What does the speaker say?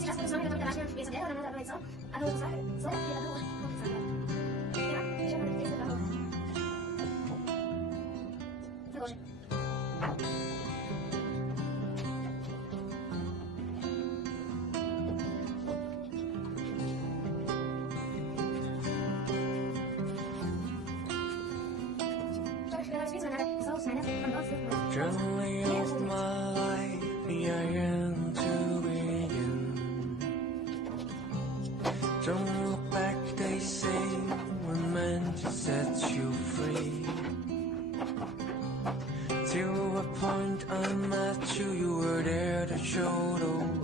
si las cosas no me contarás en pieza de ahora no la realizó, a los usar, solo que la duda, no pensar. Ya, ya no le trabajo. Negocio. Journey of my life, the end to begin. Don't look back, they say, we're meant to set you free. Till a point I met you, you were there to show the